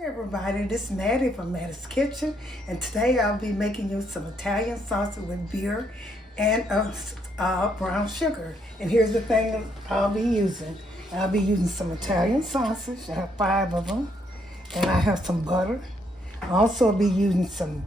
Hi everybody, this is Mattie from Mattie's Kitchen, and today I'll be making you some Italian sausage with beer and brown sugar. And here's the thing I'll be using. I'll be using some Italian sausage. I have 5 of them, and I have some butter. I'll also be using some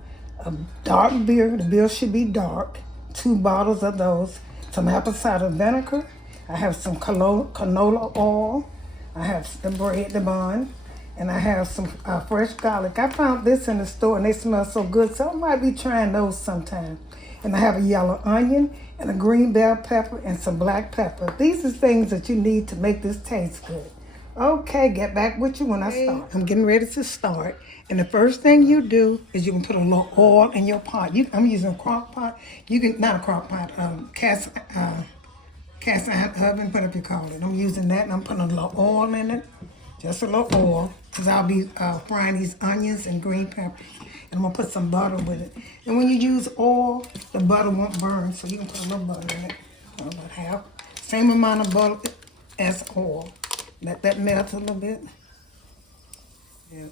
dark beer. The beer should be dark. 2 bottles of those. Some apple cider vinegar. I have some canola oil. I have the bread, the bun. And I have some fresh garlic. I found this in the store and they smell so good, so I might be trying those sometime. And I have a yellow onion and a green bell pepper and some black pepper. These are things that you need to make this taste good. Okay, get back with you when I start. I'm getting ready to start. And the first thing you do is you can put a little oil in your pot. I'm using a crock pot. You can, not a crock pot, cast iron oven, whatever you call it. I'm using that and I'm putting a little oil in it. Just a little oil, because I'll be frying these onions and green peppers. And I'm going to put some butter with it. And when you use oil, the butter won't burn, so you can put a little butter in it. About half. Same amount of butter as oil. Let that melt a little bit. Yeah,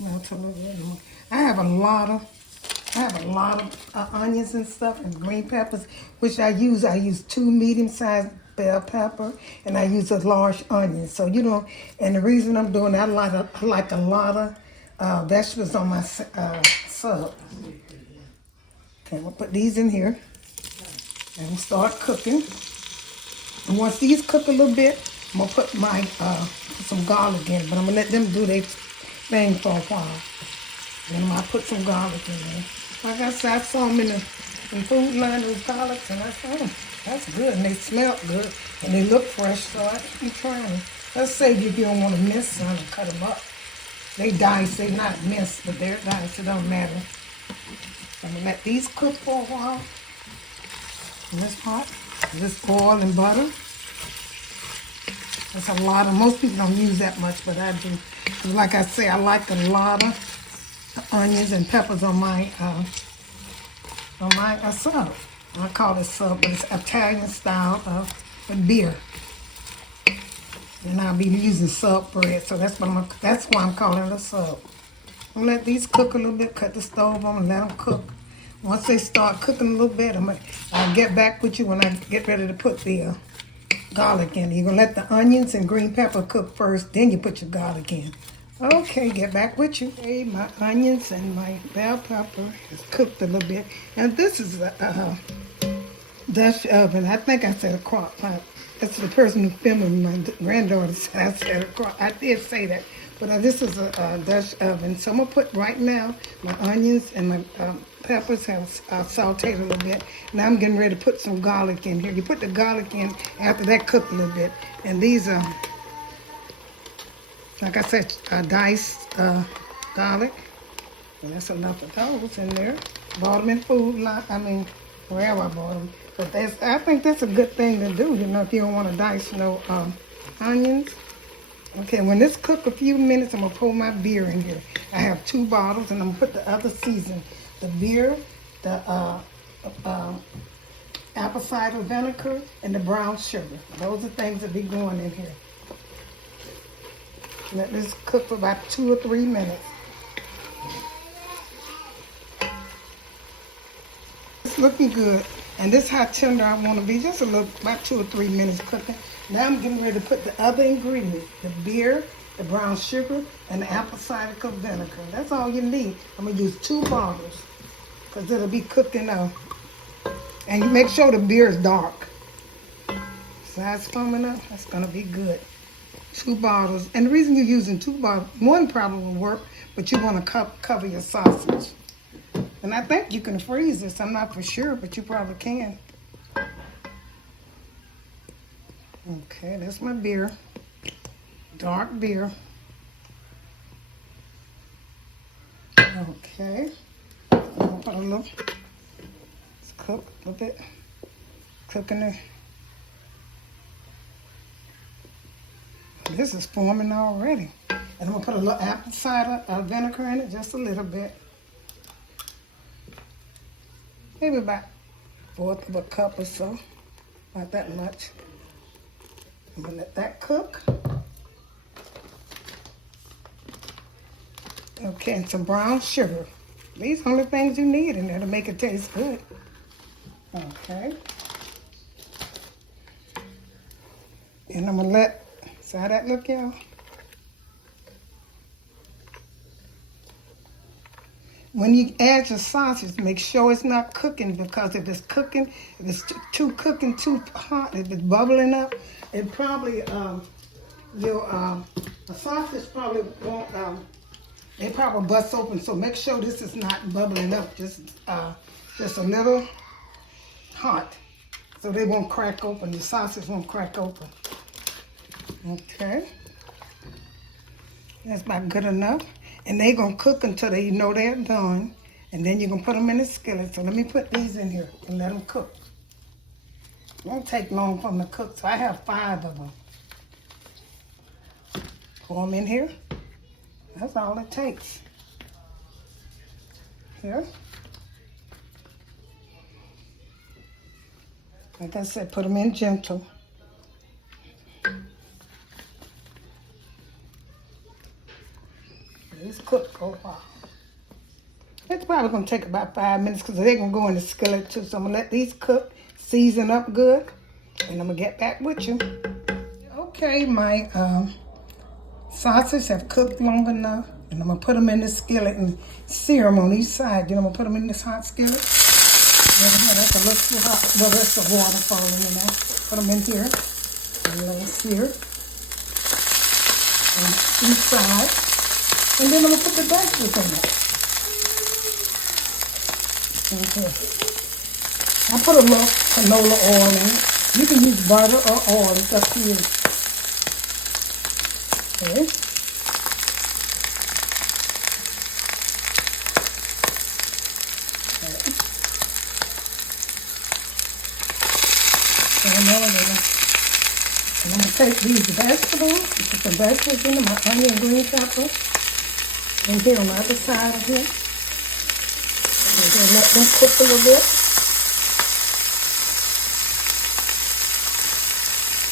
melt a little bit more. I have a lot of onions and stuff and green peppers, which I use 2 medium-sized bell pepper, and I use a large onion. So you know, and the reason I'm doing that, I like a lot of vegetables on my sub. Okay, we'll put these in here and start cooking. And once these cook a little bit, I'm gonna put my some garlic in, but I'm gonna let them do their thing for a while. Then I put some garlic in there. Like I said, I saw them in the food line, those garlics, and I said, oh, that's good, and they smell good, and they look fresh, so I keep trying them. Let's say if you don't want to mince some and cut them up. They dice, they not minced, but they're diced, it don't matter. So I'm going to let these cook for a while in this pot. This oil and butter. That's a lot of, most people don't use that much, but I do. Like I say, I like a lot of onions and peppers on my sub. I call it sub, but it's Italian style of beer. And I'll be using sub bread, so that's why I'm calling it a sub. I'm gonna let these cook a little bit, cut the stove on and let them cook. Once they start cooking a little bit, I'll get back with you when I get ready to put the garlic in. You're gonna let the onions and green pepper cook first, then you put your garlic in. Okay, get back with you. Okay, my onions and my bell pepper is cooked a little bit. And this is a Dutch oven. I think I said a crock pot. That's the person who filmed my granddaughter said I said a crock. I did say that. But this is a Dutch oven. So I'm going to put right now my onions and my peppers have sauteed a little bit. Now I'm getting ready to put some garlic in here. You put the garlic in after that cooked a little bit. And these are, like I said, diced garlic. And that's enough of those in there. Bought them in food line, wherever I bought them. But I think that's a good thing to do, you know, if you don't want to dice no onions. Okay, when this cook a few minutes, I'm going to pour my beer in here. I have 2 bottles, and I'm going to put the other season. The beer, the apple cider vinegar, and the brown sugar. Those are things that be going in here. Let this cook for about 2 or 3 minutes. It's looking good. And this is how tender I want to be. Just a little, about 2 or 3 minutes cooking. Now I'm getting ready to put the other ingredients. The beer, the brown sugar, and the apple cider vinegar. That's all you need. I'm going to use 2 bottles. Because it'll be cooking up. And you make sure the beer is dark. So that's foaming up. That's going to be good. 2 bottles. And the reason you're using 2 bottles, 1 probably will work, but you want to cover your sausage. And I think you can freeze this. I'm not for sure, but you probably can. Okay, that's my beer. Dark beer. Okay. I'm gonna put a little, let's cook a little bit. Cooking it. This is forming already. And I'm gonna put a little apple cider vinegar in it, just a little bit. Maybe about 1/4 of a cup or so. Not that much. I'm gonna let that cook. Okay, and some brown sugar. These are the only things you need in there to make it taste good. Okay. And I'm gonna see how that look, y'all? When you add your sausage, make sure it's not cooking, because if it's cooking, if it's too hot, if it's bubbling up, it probably, the sausage probably won't, they probably bust open. So make sure this is not bubbling up, just a little hot, so they won't crack open, the sausage won't crack open. Okay, that's about good enough. And they're going to cook until they know they're done. And then you're going to put them in the skillet. So let me put these in here and let them cook. It won't take long for them to cook. So I have 5 of them. Pour them in here. That's all it takes. Here. Like I said, put them in gentle. It's cooked for a while. It's probably going to take about 5 minutes because they're going to go in the skillet too. So I'm going to let these cook, season up good, and I'm going to get back with you. Okay, my sausage have cooked long enough, and I'm going to put them in the skillet and sear them on each side. You know, I'm going to put them in this hot skillet. That's a little too hot. Well, that's the water falling in there. Put them in here and let them sear on each side. And then I'm going to put the vegetables in it. Okay. I put a little canola oil in it. You can use butter or oil. It's up to you. Okay. And I'm going to take these vegetables, put the vegetables in them, my onion and green pepper. And here on the other side of here. I'm going to let them cook a little bit.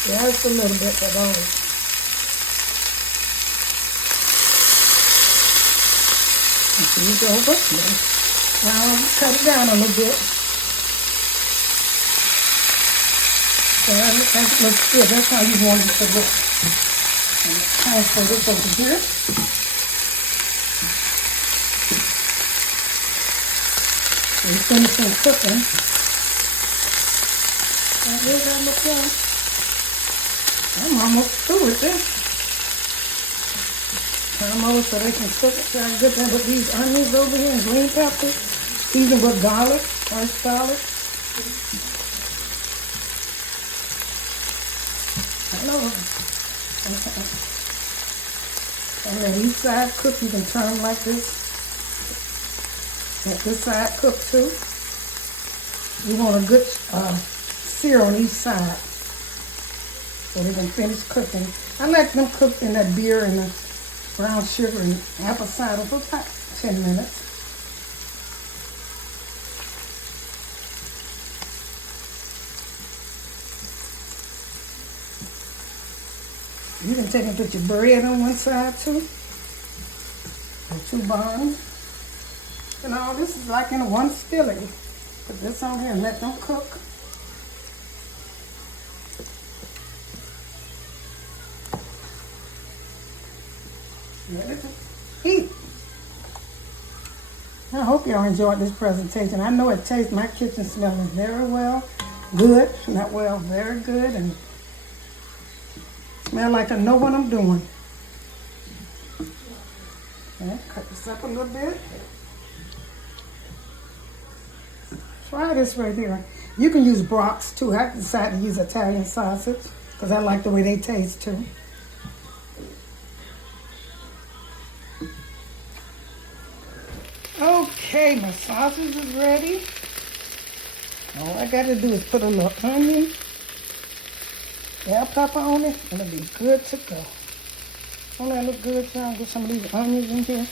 Just a little bit for those. And these over. Now cut it down a little bit. So that looks good. That's how you want it to look. And transfer this over here. We're finishing cooking. And here's that look like. I'm almost through with this. I'm over so they can cook it. Try to get them with these onions over here and green peppers. Seasoned with garlic, fresh garlic. I know. And then each side cook, you can turn them like this. Let this side cook too. You want a good sear on each side so they can finish cooking. I let them cook in that beer and the brown sugar and apple cider for about 10 minutes. You can take and put your bread on one side too. And 2 buns. And all this is like in one skillet. Put this on here and let them cook. Let it eat. I hope y'all enjoyed this presentation. I know it tastes, my kitchen smelling very well. Good, not well, very good. And smell like I know what I'm doing. Okay, cut this up a little bit. Try this right here. You can use brocks too. I decided to use Italian sausage because I like the way they taste too. Okay, my sausage is ready. All I got to do is put a little onion, bell pepper on it, and it'll be good to go. Don't that look good, y'all? Get some of these onions in here.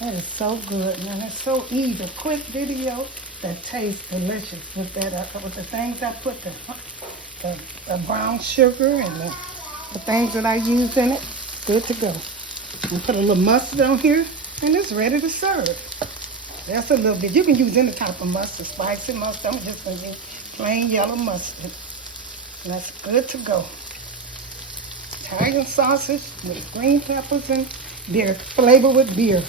That is so good, man. It's so easy. A quick video that tastes delicious with that. With the things I put, the brown sugar and the things that I used in it. Good to go. I'm put a little mustard on here. And it's ready to serve. That's a little bit. You can use any type of mustard, spicy mustard. I'm just going to use plain yellow mustard. And that's good to go. Italian sausage with green peppers and beer, flavored with beer.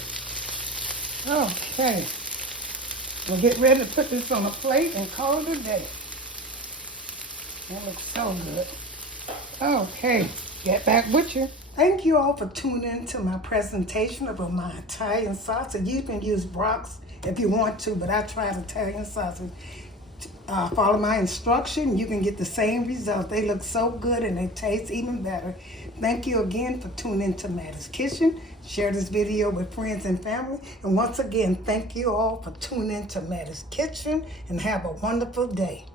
Okay. We'll get ready to put this on a plate and call it a day. That looks so good. Okay, get back with you. Thank you all for tuning in to my presentation of my Italian sausage. You can use Brock's if you want to, but I tried Italian sausage. Follow my instruction. You can get the same result. They look so good and they taste even better. Thank you again for tuning in to Mattie's Kitchen. Share this video with friends and family. And once again, thank you all for tuning in to Mattie's Kitchen and have a wonderful day.